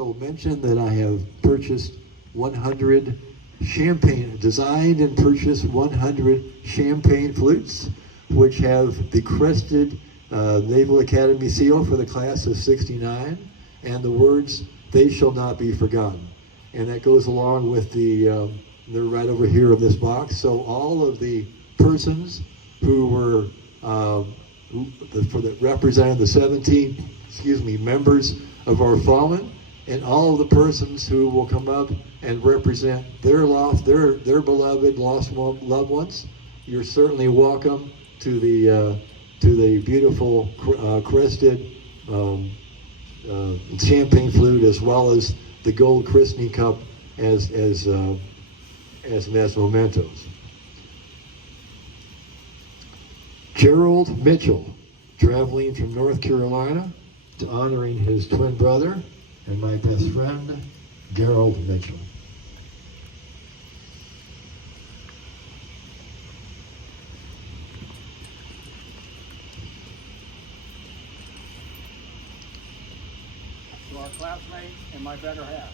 I'll mention that I have purchased 100 designed and purchased 100 champagne flutes, which have the crested Naval Academy seal for the class of '69, and the words, "They shall not be forgotten." And that goes along with they're right over here in this box. So all of the persons who were, that represented the 17, members of our fallen, and all of the persons who will come up and represent their beloved lost loved ones, you're certainly welcome to the beautiful crested champagne flute, as well as the gold christening cup as mementos. Gerald Mitchell, traveling from North Carolina to honoring his twin brother and my best friend, Gerald Mitchell. To our classmate and my better half,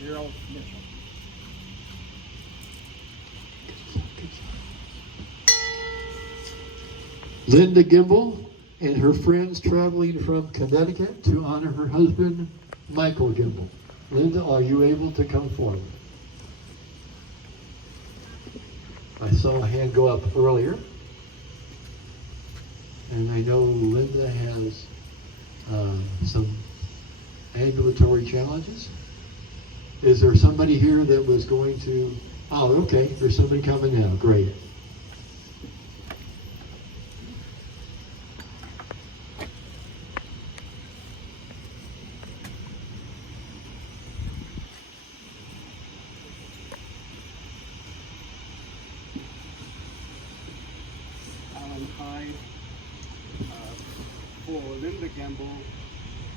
Gerald Mitchell. Linda Gimble and her friends traveling from Connecticut to honor her husband, Michael Gimble. Linda, are you able to come forward? I saw a hand go up earlier, and I know Linda has some ambulatory challenges. Is there somebody here that was going to? Oh, okay, there's somebody coming now. Great. Hyde for Linda Gamble,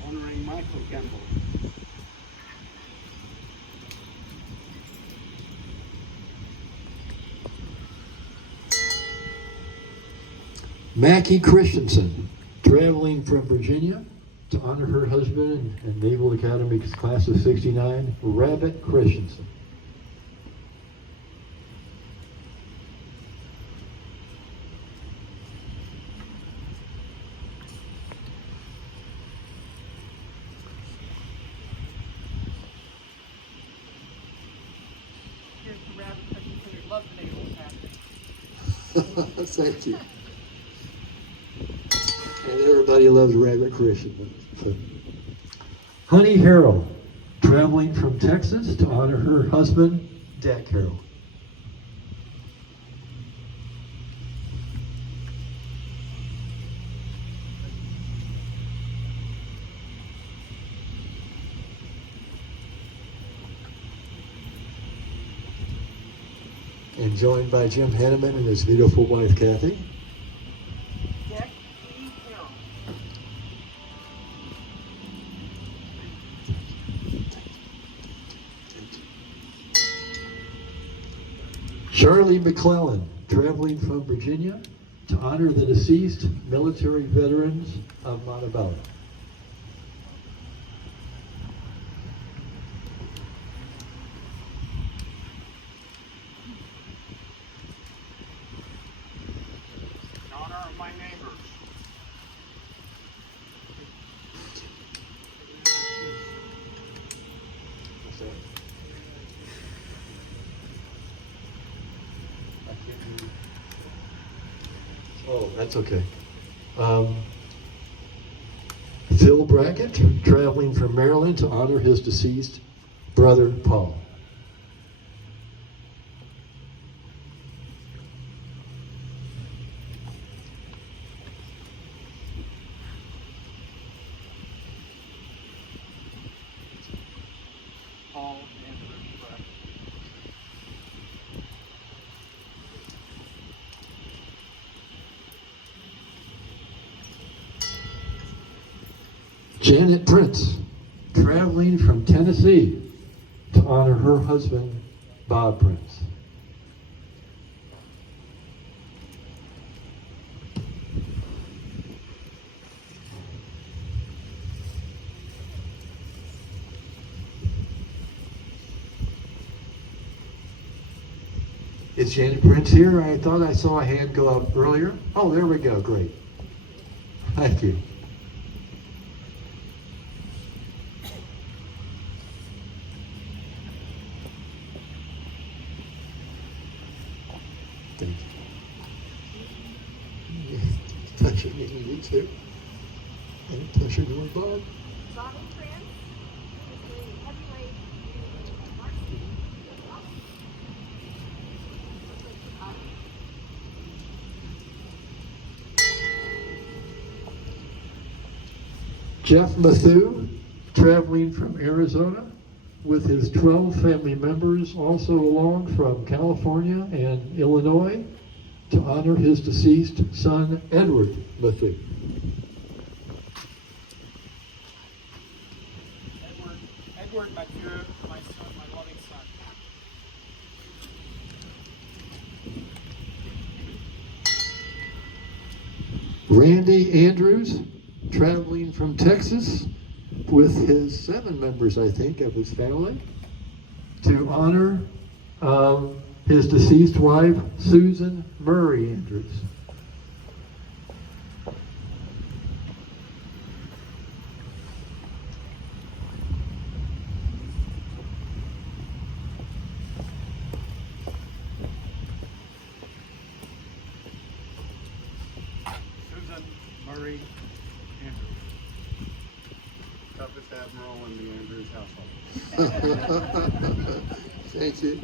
honoring Michael Gamble. Mackie Christensen, traveling from Virginia to honor her husband and Naval Academy class of '69, Rabbit Christensen. Here's the Rabbit Christensen. Love the Naval Academy. Thank you. And everybody loves Rabbit Christensen. Honey Harrell, traveling from Texas to honor her husband, Dak Harrell. And joined by Jim Henneman and his beautiful wife, Kathy. Jack E. Carroll. Charlie McClellan, traveling from Virginia to honor the deceased military veterans of Montebello. In honor of my neighbors. Oh, that's okay. Phil Brackett, traveling from Maryland to honor his deceased brother, Paul. Paul and Rich Brackett. Janet Prince, traveling from Tennessee to honor her husband, Bob Prince. Is Janet Prince here? I thought I saw a hand go up earlier. Oh, there we go. Great. Thank you. Thank you. Touch it, you too. And touch it, Bob. Robin Prince, who's the heavyweight varsity. Jeff Matthew, traveling from Arizona with his 12 family members, also along from California and Illinois, to honor his deceased son, Edward Matthew. Edward Mathieu, my son, my loving son. Randy Andrews, traveling from Texas with his 7 members, I think, of his family, to honor his deceased wife, Susan Murray Andrews. Susan Murray Andrews. Toughest admiral in the Andrews household. Thank you.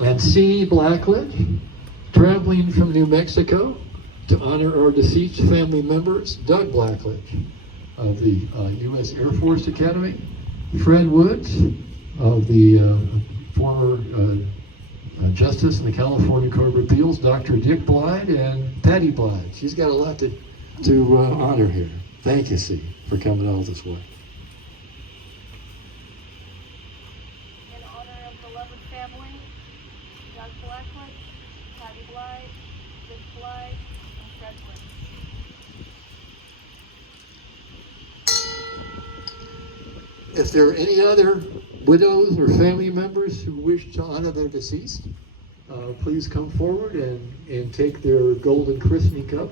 And C. Blackledge, traveling from New Mexico to honor our deceased family members, Doug Blackledge of the U.S. Air Force Academy, Fred Woods of the former Justice in the California Court of Appeals, Dr. Dick Blyde, and Patty Blyde. She's got a lot to honor here. Thank you, C, for coming all this way. In honor of the Lovett family, Doug Blackwood, Patty Blyde, Dick Blyde, and Fred Wood. If there are any other widows or family members who wish to honor their deceased, please come forward and take their golden christening cup.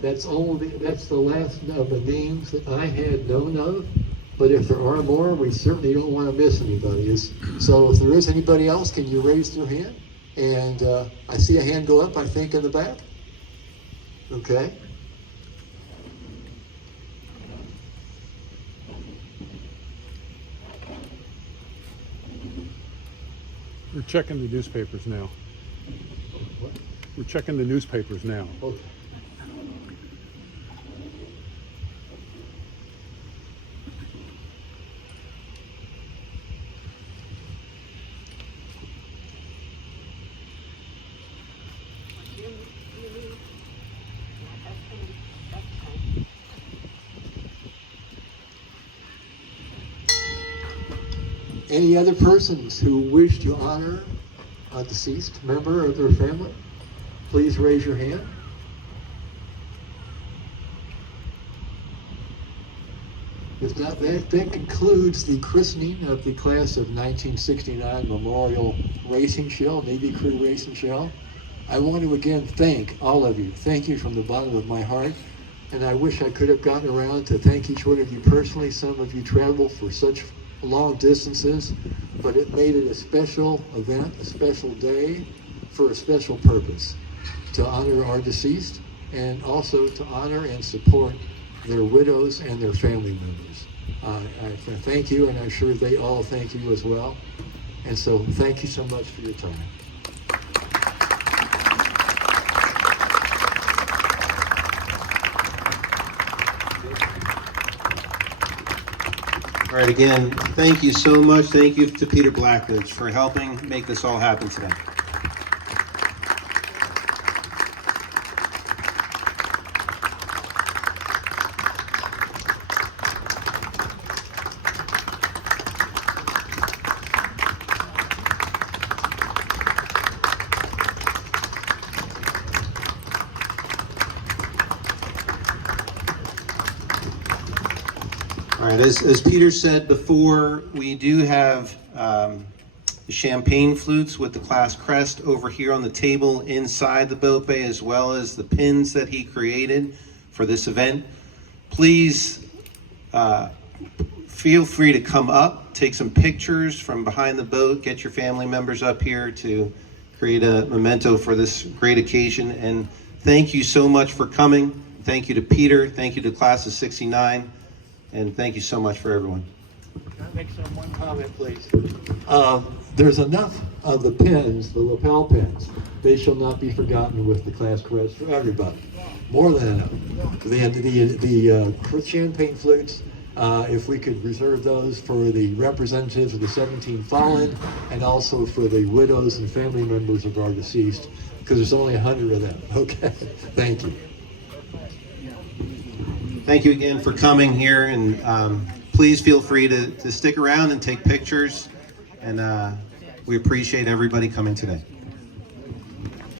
That's the last of the names that I had known of. But if there are more, we certainly don't want to miss anybody. So if there is anybody else, can you raise your hand? And I see a hand go up, I think, in the back. Okay. We're checking the newspapers now. We're checking the newspapers now. Okay. Any other persons who wish to honor a deceased member of their family, please raise your hand. If not, that concludes the christening of the class of 1969 Memorial Racing Shell, Navy Crew Racing Shell. I want to again thank all of you. Thank you from the bottom of my heart. And I wish I could have gotten around to thank each one of you personally. Some of you traveled for such long distances, but it made it a special event, a special day for a special purpose, to honor our deceased and also to honor and support their widows and their family members. I thank you, and I'm sure they all thank you as well. And so thank you so much for your time. All right, again, thank you so much. Thank you to Peter Blackledge for helping make this all happen today. All right, as Peter said before, we do have the champagne flutes with the class crest over here on the table inside the boat bay, as well as the pins that he created for this event. Please feel free to come up, take some pictures from behind the boat, get your family members up here to create a memento for this great occasion. And thank you so much for coming. Thank you to Peter, thank you to class of 69, and thank you so much for everyone. Can I make some one comment, please? There's enough of the pins, the lapel pins. They shall not be forgotten with the class crest for everybody. More than enough. The champagne flutes, if we could reserve those for the representatives of the 17 fallen, and also for the widows and family members of our deceased, because there's only 100 of them. Okay, thank you. Thank you again for coming here, and please feel free to stick around and take pictures, and we appreciate everybody coming today.